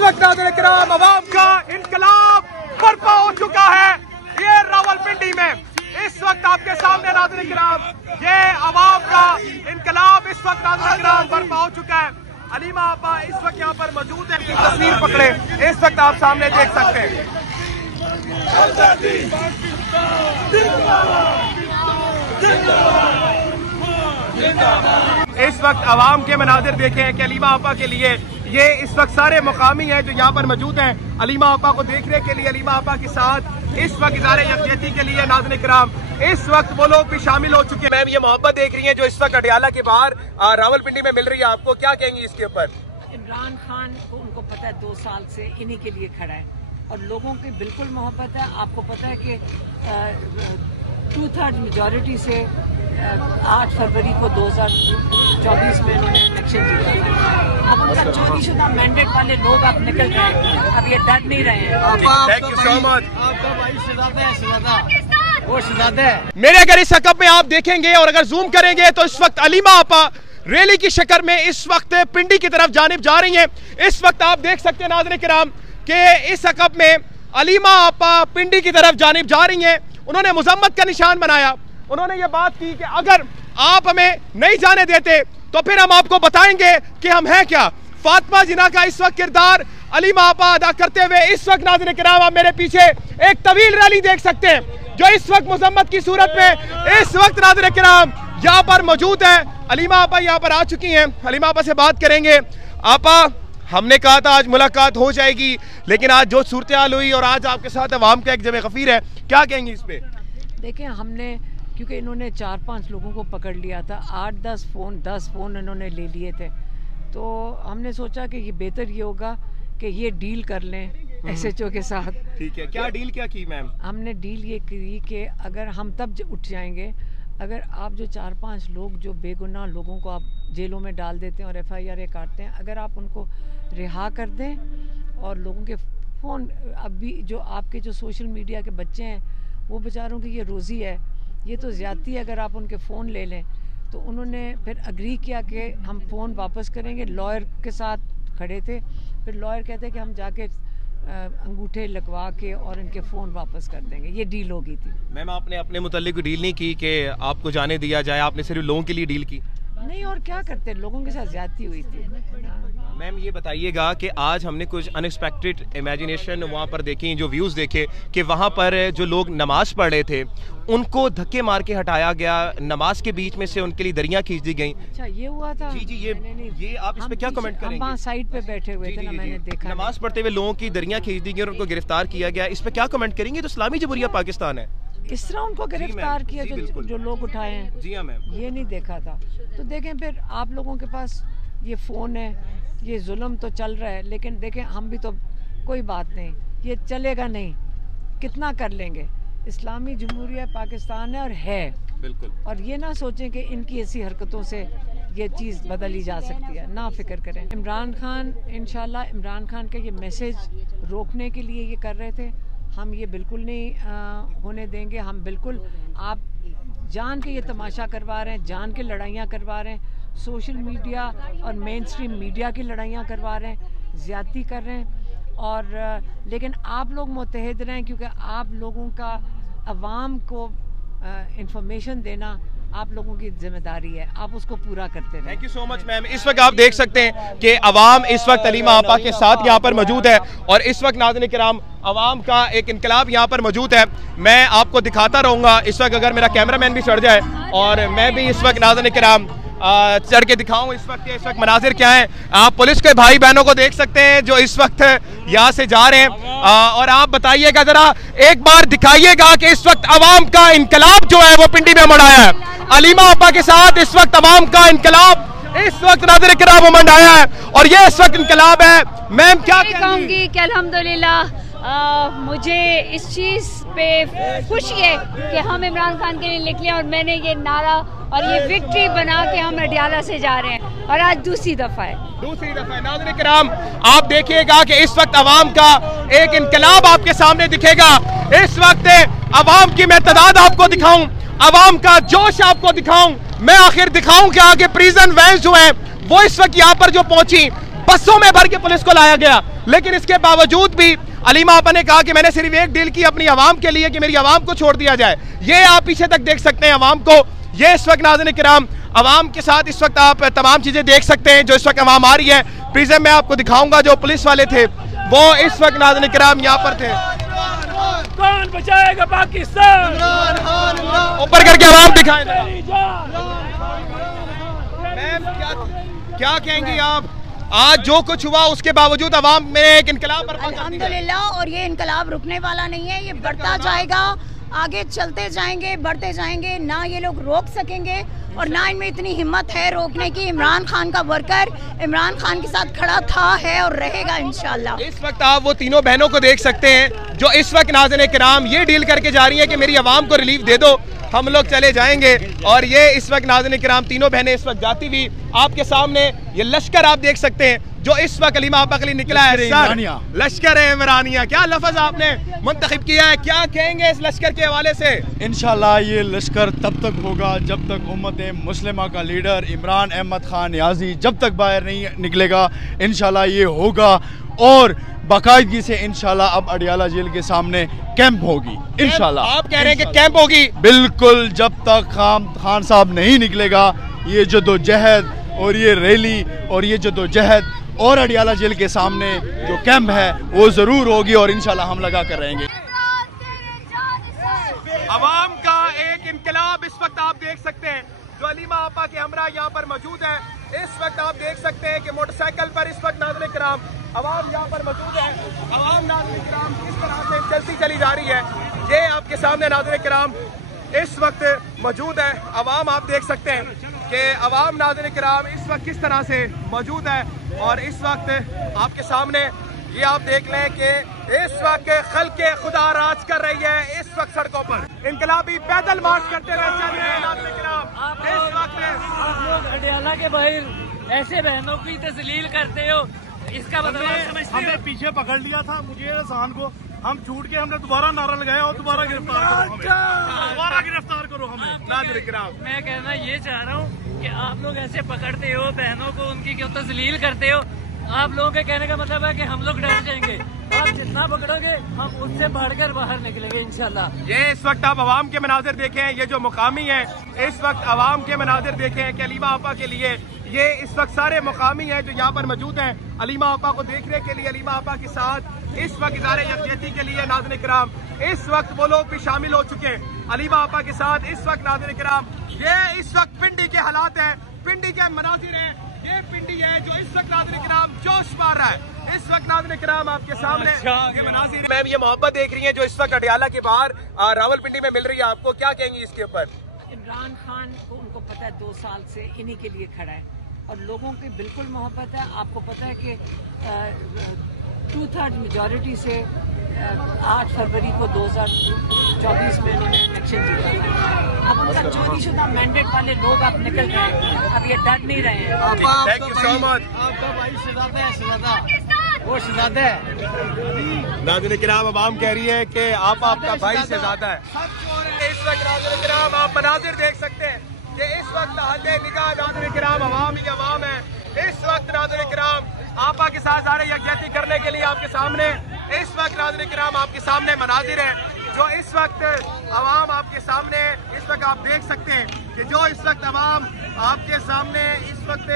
वक्त नाज़रीन किराम अवाम का इनकलाब बर्पा हो चुका है ये रावलपिंडी में। इस वक्त आपके सामने नाज़रीन किराम ये अवाम का इनकलाब इस वक्त नाज़रीन किराम बर्पा हो चुका है। अलीमा आपा इस वक्त यहाँ पर मौजूद है, तस्वीर पकड़े इस वक्त आप सामने देख सकते हैं। इस वक्त अवाम के मनाजिर देखे हैं कि अलीमा आपा के लिए ये इस वक्त सारे मुकामी हैं जो यहाँ पर मौजूद हैं अलीमा आपा को देखने के लिए, अलीमा आपा के साथ इस वक्त इज़हार यकजहती के लिए नाज़रीन किराम इस वक्त वो लोग भी शामिल हो चुके हैं। मैम ये मोहब्बत देख रही हैं जो इस वक्त अडियाला के बाहर रावलपिंडी में मिल रही है, आपको क्या कहेंगी इसके ऊपर? इमरान खान को उनको पता है 2 साल से इन्हीं के लिए खड़ा है और लोगों की बिल्कुल मोहब्बत है। आपको पता है कि 2/3 मेजॉरिटी से 8 फरवरी को 2024 में उन्होंने इलेक्शन जीता। अब उनका चोरीशुदा मैंडेट वाले लोग अब निकल रहे हैं, अब ये डर नहीं रहे हैं। Thank you so much. आपका भाई शहजादा है, शहजादा वो शहजादा है। मेरे अगर इस हकब में आप देखेंगे और अगर जूम करेंगे तो इस वक्त अलीमा आपा रैली की शक्ल में इस वक्त पिंडी की तरफ जानिब जा रही हैं। इस वक्त आप देख सकते हैं नाज़रीन किराम कि इस हकब में अलीमा आपा पिंडी की तरफ जानिब जा रही हैं। उन्होंने मुजम्मत का निशान बनाया, उन्होंने ये बात की कि अगर आप हमें नहीं जाने देते तो फिर हम आपको बताएंगे कि हम हैं क्या। फातिमा जिन्ना का इस वक्त किरदार अलीमा आपा अदा करते हुए इस वक्त नाज़रीन किराम आप मेरे पीछे एक तवील रैली देख सकते हैं जो इस वक्त मुजम्मत की सूरत में इस वक्त नाज़रीन किराम यहाँ पर मौजूद है। अलीमा आपा यहाँ पर आ चुकी हैं, अलीमा आपा से बात करेंगे। आपा हमने कहा था आज मुलाकात हो जाएगी, लेकिन आज जो सूरत हाल हुई और आज आपके साथ अवाम का एक जमे गफीर है, क्या कहेंगी इस पे? देखिए हमने क्योंकि इन्होंने 4-5 लोगों को पकड़ लिया था, 8-10 फ़ोन इन्होंने ले लिए थे, तो हमने सोचा कि ये बेहतर ये होगा कि ये डील कर लें SHO के साथ। ठीक है, क्या डील क्या की मैम? हमने डील ये की कि अगर हम तब उठ जाएंगे अगर आप जो 4-5 लोग जो बेगुनाह लोगों को आप जेलों में डाल देते हैं और FIR काटते हैं, अगर आप उनको रिहा कर दें और लोगों के फ़ोन अभी जो आपके जो सोशल मीडिया के बच्चे हैं वो बेचारों की ये रोज़ी है, ये तो ज़्यादती है। अगर आप उनके फ़ोन ले लें तो उन्होंने फिर अग्री किया कि हम फ़ोन वापस करेंगे। लॉयर के साथ खड़े थे, फिर लॉयर कहते कि हम जाके अंगूठे लगवा के और इनके फ़ोन वापस कर देंगे। ये डील हो गई थी। मैम आपने अपने मुतालिक डील नहीं की कि आपको जाने दिया जाए, आपने सिर्फ लोगों के लिए डील की? नहीं, और क्या करते, लोगों के साथ ज्यादती हुई थी। मैम ये बताइएगा कि आज हमने कुछ अनएक्सपेक्टेड इमेजिनेशन वहाँ पर देखी, जो व्यूज़ देखे कि वहाँ पर जो लोग नमाज़ पढ़ रहे थे उनको धक्के मार के हटाया गया, नमाज के बीच में से उनके लिए दरियाँ खींच दी गई। अच्छा ये हुआ था? जी ये आप इस पे क्या कमेंट करेंगे? हम वहाँ साइड पे बैठे हुए थे ना, मैंने देखा नमाज पढ़ते हुए लोगों की दरियाँ खींच दी गई और उनको गिरफ्तार किया गया, इस पे क्या कमेंट करेंगे? तो इस्लामी जमहूरिया पाकिस्तान है, इस तरह उनको गिरफ्तार किया जो लोग उठाए हैं। जी हाँ मैम, ये नहीं देखा था। तो देखें फिर आप लोगों के पास ये फ़ोन है, ये जुल्म तो चल रहा है, लेकिन देखें हम भी तो कोई बात नहीं, ये चलेगा नहीं, कितना कर लेंगे। इस्लामी जमहूरिया पाकिस्तान है बिल्कुल। और ये ना सोचें कि इनकी ऐसी हरकतों से ये चीज़ बदली जा सकती है, ना फिक्र करें। इमरान खान इंशाल्लाह इमरान खान का ये मैसेज रोकने के लिए ये कर रहे थे, हम ये बिल्कुल नहीं होने देंगे। हम बिल्कुल आप जान के ये तमाशा करवा रहे हैं, जान के लड़ाइयाँ करवा रहे हैं, सोशल मीडिया और मेन स्ट्रीम मीडिया की लड़ाइयाँ करवा रहे हैं, ज़्यादती कर रहे हैं। और लेकिन आप लोग मुत्तहिद रहें, क्योंकि आप लोगों का अवाम को इंफॉर्मेशन देना आप लोगों की जिम्मेदारी है, आप उसको पूरा करते रहें। Thank you so much ma'am. इस वक्त आप देख सकते हैं कि अवाम इस वक्त अलीमा आपा के साथ यहाँ पर मौजूद है और इस वक्त नाज़रीन किराम अवाम का एक इनकलाब यहाँ पर मौजूद है। मैं आपको दिखाता रहूँगा इस वक्त, अगर मेरा कैमरामैन भी चढ़ जाए और मैं भी इस वक्त नाज़रीन किराम चढ़ के दिखाऊँ इस वक्त मनाजिर क्या है। आप पुलिस के भाई बहनों को देख सकते हैं जो इस वक्त यहाँ से जा रहे हैं और आप बताइएगा ज़रा एक बार दिखाइएगा कि इस वक्त अवाम का इनकलाब जो है वो पिंडी में मंडाया है। अलीमा आपा के साथ इस वक्त अवाम का इनकलाब इस वक्त नाज़रीन किराम मंडाया है और ये इस वक्त इनकलाब है। मैम क्या कहूँगी कि अल्हम्दुलिल्लाह मुझे इस चीज़ पे खुशी है कि हम इमरान खान के लिए निकले और मैंने ये नारा और ये विक्ट्री बना के हम अडियाला से जा रहे हैं और आज दूसरी दफ़ा है। नाज़रीन किराम आप देखिएगा कि इस वक्त अवाम का एक इनकलाब आपके सामने दिखेगा। इस वक्त अवाम की मैं तादाद आपको दिखाऊं, अवाम का जोश आपको दिखाऊं, मैं आखिर दिखाऊं कि आगे प्रिजन वैन जो है वो इस वक्त यहाँ पर जो पहुंची, बसों में भर के पुलिस को लाया गया। लेकिन इसके बावजूद भी अलीमा आपा ने कहा कि मैंने सिर्फ एक डील की अपनी आवाम के लिए कि मेरी आवाम को छोड़ दिया जाए। ये आप पीछे तक देख सकते हैं आवाम को। ये इस वक्त नाज़रीन किराम आवाम के साथ इस वक्त आप तमाम चीज़ें देख सकते हैं जो इस वक्त आवाम आ रही है। प्रिज़म में आपको दिखाऊंगा जो पुलिस वाले थे वो इस वक्त नाज़रीन किराम यहाँ पर थे। कौन बचाएगा पाकिस्तान? ऊपर करके आवाम दिखाएं। मैम क्या कहेंगी आप? आज जो कुछ हुआ उसके बावजूद अवाम में एक इनकलाब बर्पा करती है। अल्हम्दुलिल्लाह, और ये इनकलाब रुकने वाला नहीं है, ये बढ़ता जाएगा, आगे चलते जाएंगे, बढ़ते जाएंगे, ना ये लोग रोक सकेंगे और ना इनमें इतनी हिम्मत है रोकने की। इमरान खान का वर्कर इमरान खान के साथ खड़ा था, है और रहेगा इंशाल्लाह। इस वक्त आप वो तीनों बहनों को देख सकते हैं जो इस वक्त नाज़रीन किराम ये डील करके जा रही है कि मेरी आवाम को रिलीफ दे दो, हम लोग चले जाएंगे। और ये इस वक्त नाज़रीन किराम तीनों बहनें इस वक्त जाती हुई आपके सामने, ये लश्कर आप देख सकते हैं जो इस वक्त अलीमा आपा के लिए निकला है। लश्कर इमरानिया, क्या लफ्ज़ आपने मुंतखब किया है, क्या कहेंगे इस लश्कर के हवाले से? इंशाल्लाह ये लश्कर तब तक होगा जब तक उम्मत मुस्लिमा का लीडर इमरान अहमद खान नियाज़ी जब तक बाहर नहीं निकलेगा। इंशाल्लाह ये होगा और बाकायदगी से इंशाल्लाह अब अडियाला जेल के सामने कैंप होगी इंशाल्लाह। आप कह रहे हैं कि कैंप होगी? बिल्कुल, जब तक खान साहब नहीं निकलेगा ये जदोजहद और ये रैली और ये जदोजहद और अडियाला जेल के सामने जो कैंप है वो ज़रूर होगी और इंशाल्लाह हम लगा कर रहेंगे। अवाम का एक इनकलाब इस वक्त आप देख सकते हैं जो अलीमा आपा के हमरा यहाँ पर मौजूद है। इस वक्त आप देख सकते हैं कि मोटरसाइकिल पर इस वक्त नाज़रीन किराम अवाम यहाँ पर मौजूद है। अवाम नाज़रीन किराम किस तरह से चलती चली जा रही है ये आपके सामने नाज़रीन किराम इस वक्त मौजूद है। अवाम आप देख सकते हैं कि अवाम नाज़रीन किराम इस वक्त किस तरह से मौजूद है और इस वक्त आपके सामने ये आप देख लें कि इस वक्त खल्के खुदा राज कर रही है। इस वक्त सड़कों पर इनकलाबी पैदल मार्च करते हुए चल रहे हैं नाज़रीन किराम। इस वक्त आप लोग अडियाला के बाहर ऐसे बहनों की तस्लील करते हो, इसका मतलब हमने पीछे पकड़ लिया था मुझे एहसान को, हम छूट के हमने दोबारा नारा लगाया और दोबारा गिरफ्तार करो हमें, दोबारा गिरफ्तार करो हमें नाज़रीन किराम। मैं कहना ये चाह रहा हूँ कि आप लोग ऐसे पकड़ते हो बहनों को, उनकी क्यों तस्लील करते हो? आप लोगों के कहने का मतलब है कि हम लोग डर जाएंगे। आप जितना पकड़ोगे हम उससे बढ़कर बाहर निकलेंगे इंशाल्लाह। ये इस वक्त आप अवाम के मनाजिर देखें, ये जो मुकामी है इस वक्त अवाम के मनाजिर देखें कि अलीमा आपा के लिए ये इस वक्त सारे मुकामी हैं जो यहाँ पर मौजूद हैं अलीमा आपा को देखने के लिए। अलीमा आपा के साथ इस वक्त इज़हार यकजहती के लिए नाज़रीन किराम इस वक्त वो लोग भी शामिल हो चुके हैं अलीमा आपा के साथ। इस वक्त नाज़रीन किराम ये इस वक्त पिंडी के हालात हैं, पिंडी के मनाजिर हैं। ये पिंडी है जो इस वक्त नाज़रीन किराम जोश मार रहा है। इस वक्त नाज़रीन किराम आपके सामने ये मनाजिर, मैम ये मोहब्बत देख रही है जो इस वक्त अडियाला के बाहर रावलपिंडी में मिल रही है, आपको क्या कहेंगी इसके ऊपर? इमरान खान को उनको पता है 2 साल से इन्हीं के लिए खड़ा है और लोगों की बिल्कुल मोहब्बत है। आपको पता है कि 2/3 मेजॉरिटी से 8 फरवरी को 2024 में उन्होंने इलेक्शन जीता। अब उनका चोरीशुदा मैंडेट वाले लोग अब निकल रहे हैं, अब ये डर नहीं रहे हैं। Thank you so much. आपका भाई शहजादा है, शहजादा वो शहजादा है। नाज़रीन किराम अवाम कह रही है कि आप आपका भाई शहजादा है। इस वक्त नाज़रीन किराम आप मनाजिर देख सकते हैं कि इस वक्त हल्ले निगाह नाज़रीन किराम अवाम ही अवाम है। इस वक्त नाज़रीन किराम आपा के साथ सारे यकजहती करने के लिए आपके सामने इस वक्त नाज़रीन किराम आपके सामने मनाजिर है जो इस वक्त अवाम आपके सामने इस वक्त आप देख सकते हैं कि जो इस वक्त अवाम आपके सामने इस वक्त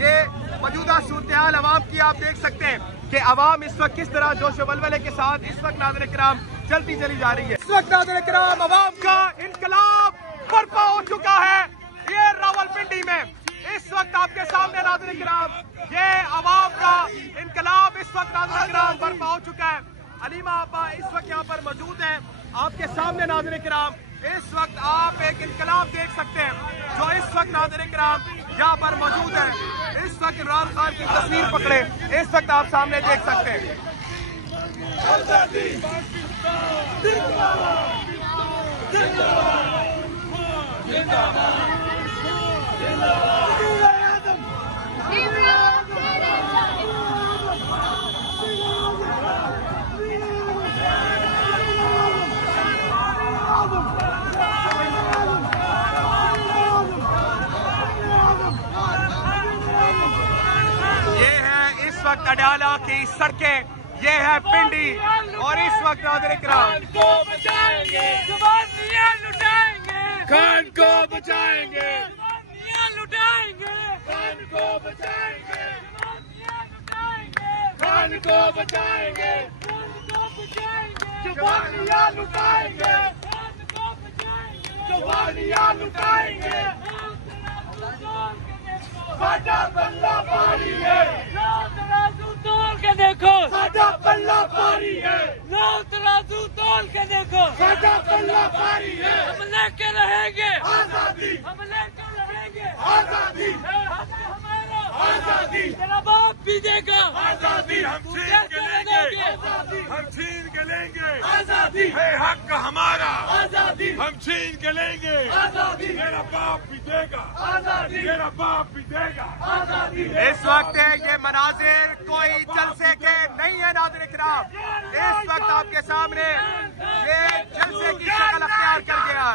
ये मौजूदा सूरत-ए-हाल अवाम की आप देख सकते हैं कि अवाम इस वक्त किस तरह जोश वलवले के साथ इस वक्त नाज़रीन किराम चलती चली जा रही है। इस वक्त नाज़रीन किराम अवाम का इनकलाब बर्पा हो चुका है ये रावलपिंडी में। इस वक्त आपके सामने नाज़रीन किराम ये अवाम का इनकलाब इस वक्त नाज़रीन किराम बर्पा हो चुका है। अलीमा आपा इस वक्त यहाँ पर मौजूद है आपके सामने नाज़रीन किराम। इस वक्त आप एक इनकलाब देख सकते हैं जो इस वक्त नाज़रीन किराम यहाँ पर मौजूद है। इस वक्त इमरान खान की तस्वीर पकड़े इस वक्त आप सामने देख सकते हैं। ये है इस वक्त अडियाला की सड़कें ये है पिंडी और इस वक्त नाज़रीन किराम खान को बचाएंगे, जुबानियां लुटाएंगे, खान को बचाएंगे, जुबानियां लुटाएंगे, खान को बचाएंगे, खान को बचाएंगे, जुबानियां लुटाएंगे, जुबानियां लुटाएंगे, साडा बल्ला भारी है, तराजू तोल के देखो, साडा बल्ला भारी है, तराजू तोल के देखो, साडा बल्ला भारी है, हम लेके रहेंगे आजादी, हम लेके रहेंगे आजादी, हमारा आजादी, तेरा बाप भी देगा आजादी, हम छीन के लेंगे, हम छीन के लेंगे, आजादी है हक हमारा, आजादी, हम छीन के लेंगे, आजादी, मेरा बाप भी देगा, आजादी, मेरा बाप भी देगा, आजादी। इस वक्त ये मनाजिर कोई जलसे के नहीं है नाज़रीन किराम, इस वक्त आपके सामने ये जलसे की शक्ल अख्तियार कर गया।